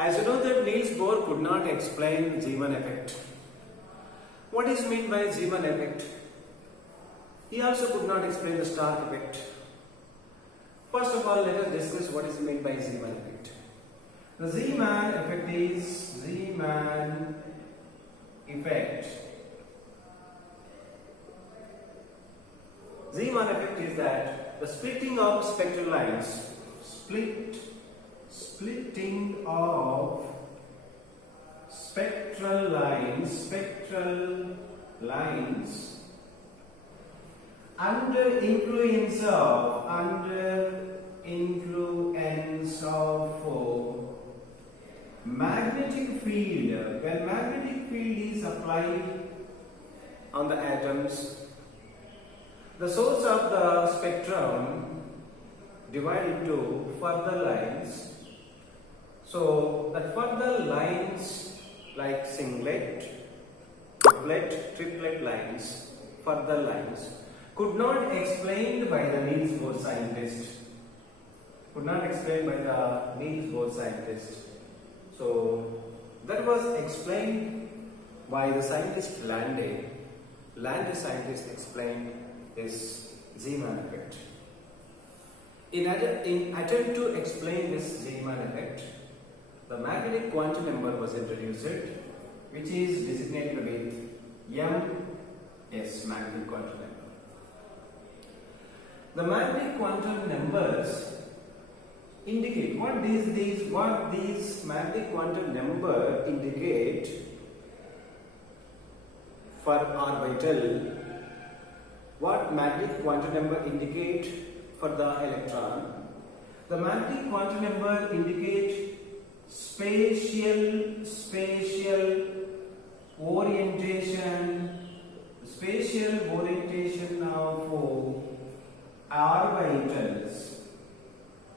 As you know that Niels Bohr could not explain Zeeman effect. What is meant by Zeeman effect? He also could not explain the Stark effect. First of all, let us discuss what is meant by Zeeman effect. The Zeeman effect is Zeeman effect. Zeeman effect is that the splitting of spectral lines, splitting of spectral lines under influence of magnetic field. When magnetic field is applied on the atoms, the source of the spectrum divided into further lines. So that further lines like singlet, doublet, triplet lines, further lines could not explained by the Niels Bohr scientist. So that was explained by the scientist Lande. Lande scientist explained this Zeeman effect. In attempt to explain this Zeeman effect, the magnetic quantum number was introduced, which is designated with MS, magnetic quantum number. The magnetic quantum numbers indicate what these magnetic quantum number indicate for orbital. What magnetic quantum number indicate for the electron? The magnetic quantum number indicate spatial orientation of orbitals.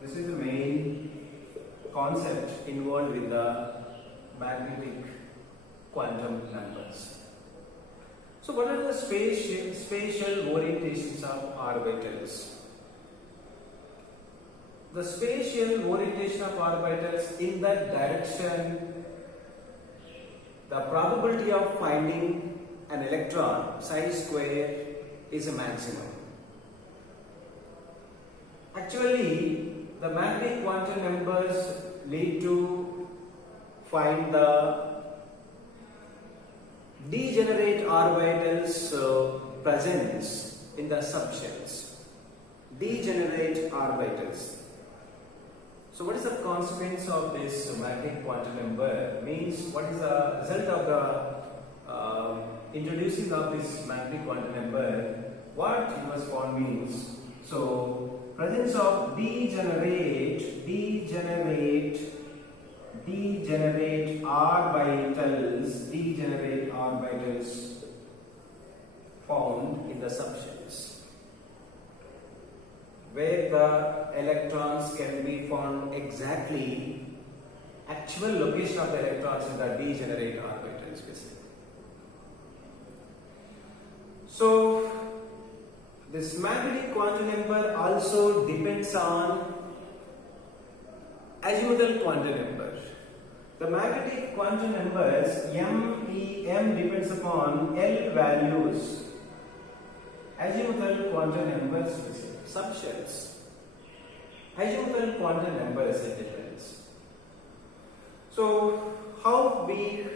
This is the main concept involved with the magnetic quantum numbers. So what are the spatial orientations of orbitals? The spatial orientation of orbitals, in that direction, the probability of finding an electron psi square is a maximum. Actually, the magnetic quantum numbers lead to find the degenerate orbitals presence in the subshells. Degenerate orbitals. So what is the consequence of this magnetic quantum number? Means what is the result of the introducing of this magnetic quantum number? What it was found means, so presence of degenerate orbitals found in the subshells, where the electrons can be found exactly actual location of the electrons in the degenerate orbitals basically. So this magnetic quantum number also depends on azimuthal quantum number. The magnetic quantum numbers M depends upon L values. Azimuthal quantum numbers, subshells. Azimuthal quantum numbers, it depends. So how we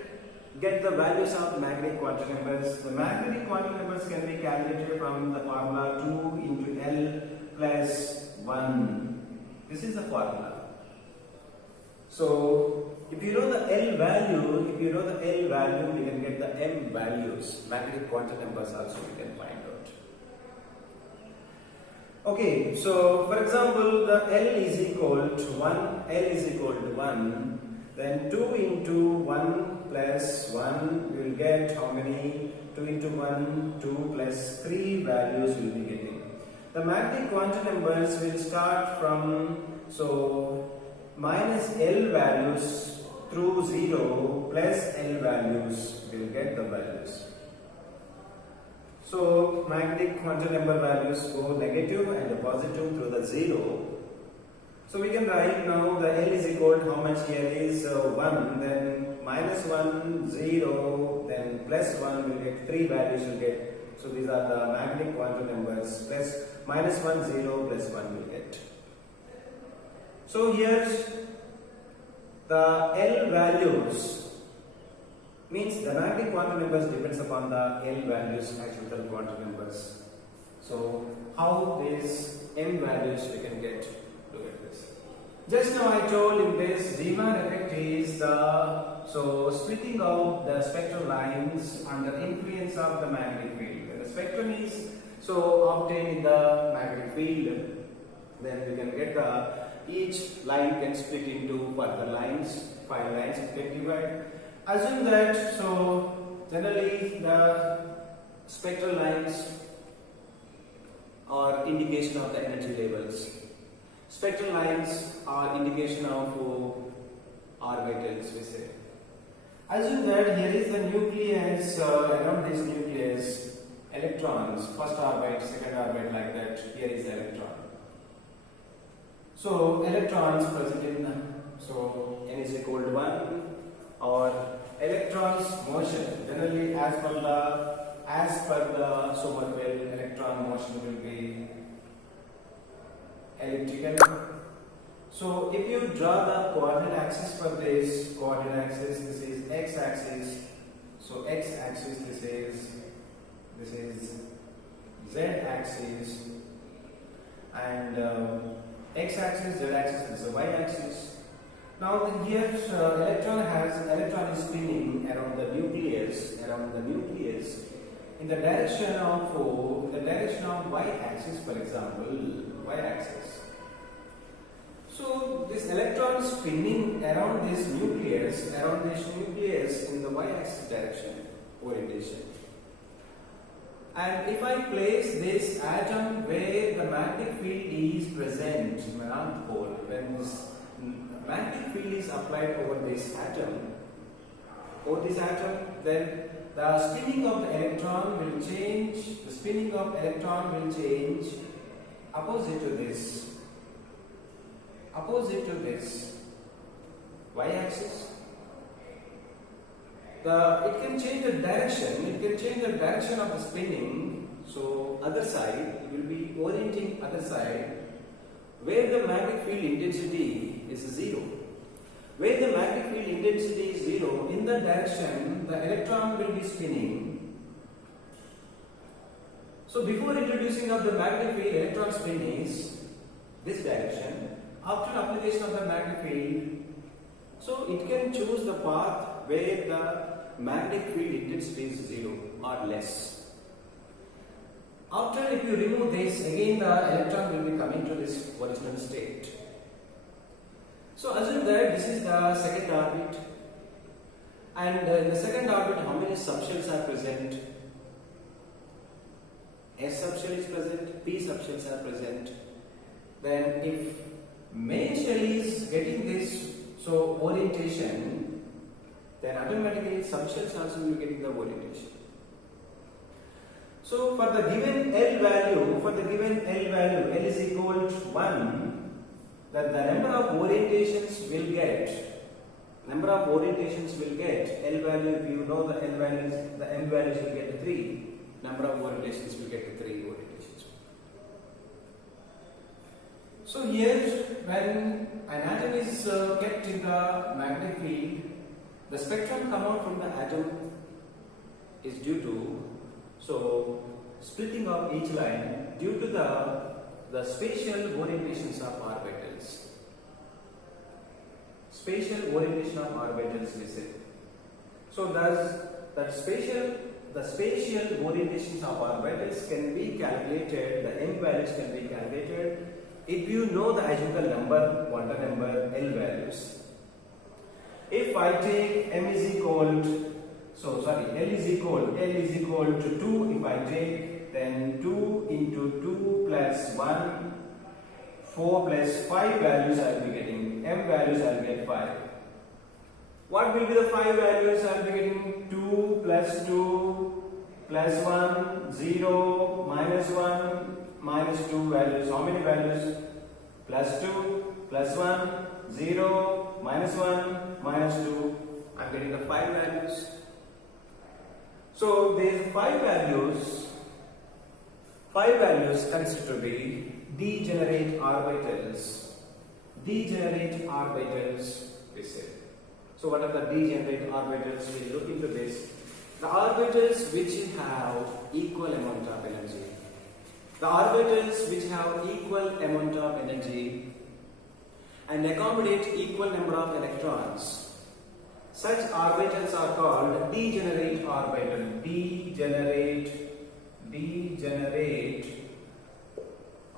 get the values of magnetic quantum numbers? The magnetic quantum numbers can be calculated from the formula 2 into L plus 1. This is the formula. So if you know the L value, we can get the M values. Magnetic quantum numbers also we can find out. Okay, so for example, the L is equal to 1, then 2 into 1 plus 1, we will get how many? 2 into 1, 2 plus 3 values we will be getting. The magnetic quantum numbers will start from, so minus L values through 0 plus L values, we will get the values. So magnetic quantum number values go negative and positive through the 0. So we can write now the L is equal to how much here is 1, then minus 1, 0, then plus 1 will get 3 values will get. So these are the magnetic quantum numbers, plus minus 1, 0, plus 1 will get. So here the L values means the magnetic quantum numbers depends upon the L values actual quantum numbers. So how these M values we can get? Look at this. Just now I told in this Riemann effect is the splitting of the spectral lines under influence of the magnetic field. When the spectrum is obtained in the magnetic field, then we can get the each line can split into further lines, 5 lines can divide. Assume that generally the spectral lines are indication of the energy levels. Spectral lines are indication of orbitals, we say. Assume that here is the nucleus, around this nucleus, electrons, first orbit, second orbit, like that. Here is the electron. So electrons present in n is equal to 1, or electrons motion. Generally, as per the Sommerfeld, electron motion will be elliptical. So if you draw the coordinate axis for this coordinate axis, this is x axis. So x axis, this is z axis, and x axis, z axis, this is y axis. Now here electron is spinning around the nucleus, in the direction of y axis, for example, y axis. So this electron is spinning around this nucleus in the y axis direction, orientation. And if I place this atom where the magnetic field is present, North Pole, when this magnetic field is applied over this atom, then the spinning of the electron will change. The spinning of electron will change opposite to this y-axis. It can change the direction of the spinning. So other side, it will be orienting other side where the magnetic field intensity is 0. Where the magnetic field intensity is 0, in the direction the electron will be spinning. So before introducing of the magnetic field, electron spin is this direction. After application of the magnetic field, so it can choose the path where the magnetic field intensity is 0 or less. After, if you remove this, again the electron will be coming to this original state. So assume that this is the second orbit, and in the second orbit how many subshells are present? S subshell is present, P subshells are present. Then if main shell is getting this orientation, then automatically subshells also will be getting the orientation. So for the given L value, L is equal to 1, then the number of orientations will get, L value, if you know the L values, the M values will get 3, number of orientations will get 3 orientations. So here, when an atom is kept in the magnetic field, the spectrum come out from the atom is due to splitting of each line due to the spatial orientations of orbitals. Spatial orientation of orbitals, we say. So thus the spatial orientations of orbitals can be calculated, the M values can be calculated if you know the azimuthal number, quantum number, L values. If I take L is equal to 2, if I take, then 2 into 2 plus 1, 4 plus 5 values I will be getting, M values I will get 5. What will be the 5 values? I will be getting 2 plus 2 plus 1, 0, minus 1, minus 2 values. How many values? plus 2, plus 1, 0, minus 1, minus 2. I'm getting the 5 values. So these 5 values consider to be degenerate orbitals. Degenerate orbitals, we say. So what are the degenerate orbitals? We look into this. The orbitals which have equal amount of energy. The orbitals which have equal amount of energy and accommodate equal number of electrons. Such orbitals are called degenerate orbital. Degenerate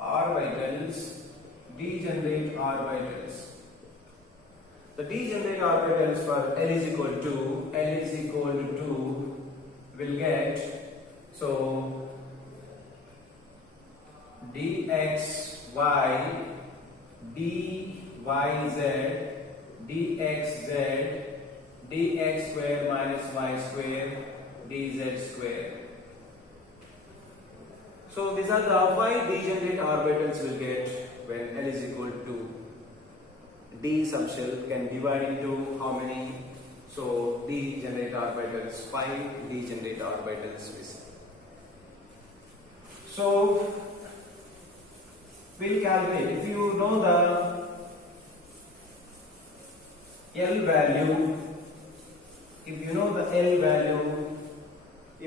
orbitals. Degenerate orbitals. The degenerate orbitals for L is equal to will get, so dxy, dyz, dxz, dx square minus y square, dz square. So these are the 5 degenerate orbitals will get when L is equal to d subshell can divide into how many? So degenerate orbitals, 5 degenerate orbitals we see. So we'll calculate. If you know the L value, if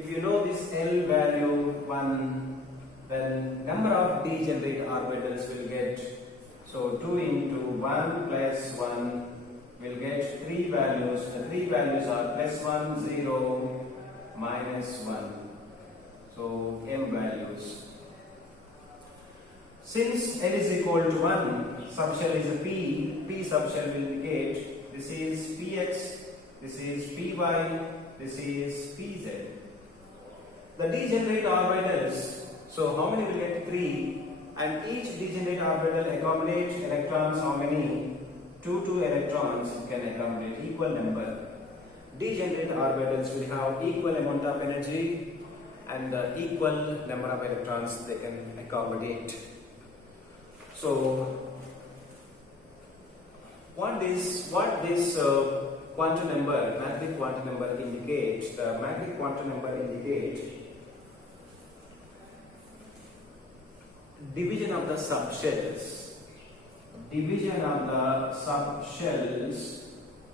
you know this L value 1, then number of degenerate orbitals will get, so 2 into 1 plus 1 will get 3 values. The 3 values are plus 1, 0, minus 1. So m values. Since L is equal to 1, subshell is a P subshell will indicate this is Px, this is Py, this is Pz. The degenerate orbitals, so how many will get? 3, and each degenerate orbital accommodates electrons how many? 2 electrons can accommodate equal number. Degenerate orbitals will have equal amount of energy and equal number of electrons they can accommodate. So what this quantum number, magnetic quantum number indicates? The magnetic quantum number indicates division of the subshells. Division of the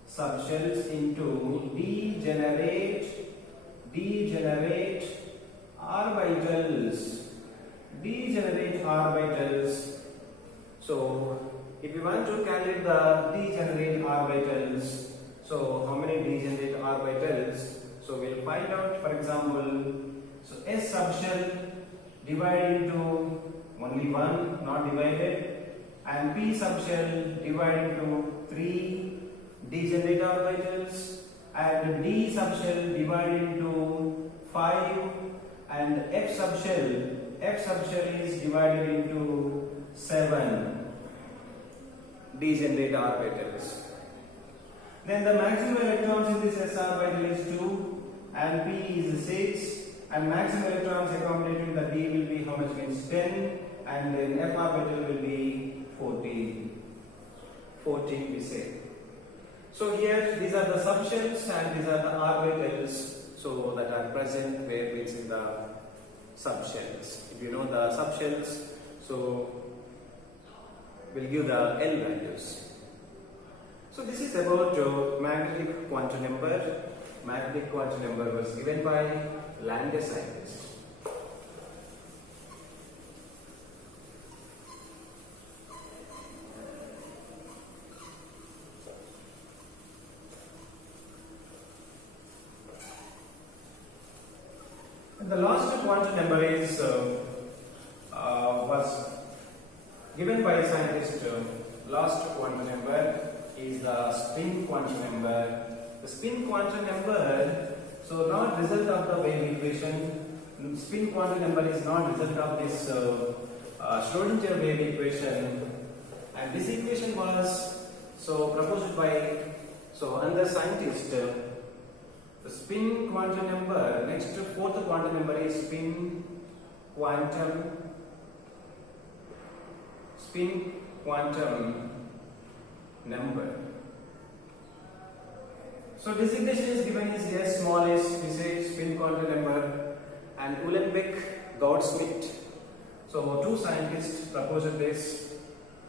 subshells into degenerate orbitals. Degenerate orbitals. So if you want to calculate the degenerate orbitals, so how many degenerate orbitals? So we'll find out, for example, so S subshell divided into only 1, not divided, and P subshell divided into 3 degenerate orbitals, and D subshell divided into 5, and F subshell is divided into 7 degenerate orbitals. Then the maximum electrons in this S orbital is 2 and P is 6, and maximum electrons accommodated in the D will be how much? Means 10, and then F orbital will be 14 we say. So here these are the subshells and these are the orbitals, so that are present where means in the subshells. If you know the subshells, so we'll give the L values. So this is about magnetic quantum number. Magnetic quantum number was given by Lange scientist. And the last quantum number is was given by a scientist. Last quantum number is the spin quantum number. The spin quantum number, so not result of the wave equation. Spin quantum number is not result of this Schrodinger wave equation, and this equation was so proposed by another scientist. The spin quantum number, next fourth quantum number is spin quantum quantum number. So designation is given as S small s, we say spin quantum number, and Uhlenbeck, Gaudsmit. So two scientists proposed this.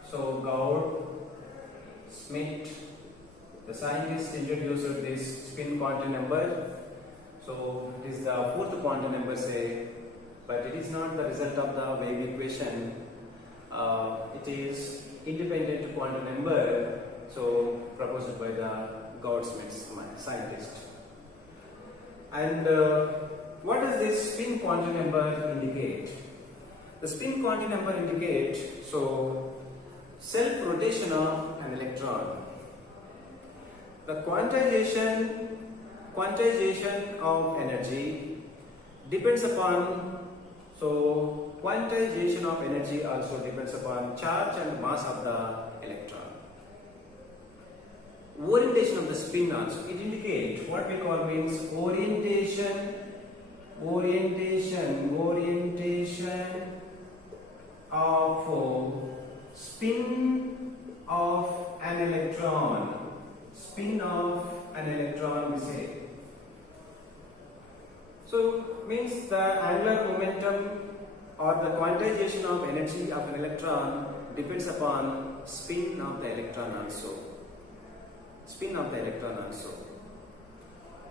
So Gaudsmit, the scientist introduced this spin quantum number. So it is the fourth quantum number, say, but it is not the result of the wave equation. It is independent quantum number, so proposed by the Gaudsmit scientist. And what does this spin quantum number indicate? The spin quantum number indicates self-rotation of an electron. The quantization of energy depends upon, quantization of energy also depends upon charge and mass of the electron. Orientation of the spin also, it indicates what we call means orientation of spin of an electron. Spin of an electron, we say. So means the angular momentum or the quantization of energy of an electron depends upon spin of the electron also. Spin of the electron also.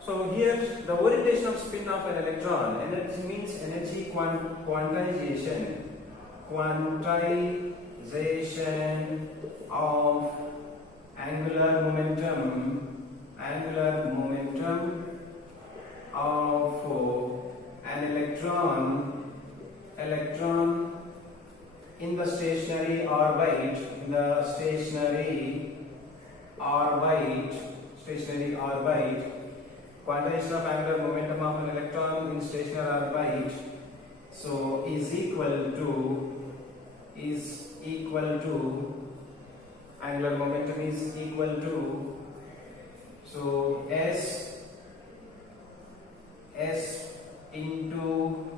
So here the orientation of spin of an electron, energy means energy quantization of angular momentum of an electron in the stationary orbit, quantization of angular momentum of an electron in stationary orbit, so is equal to angular momentum is equal to, so S into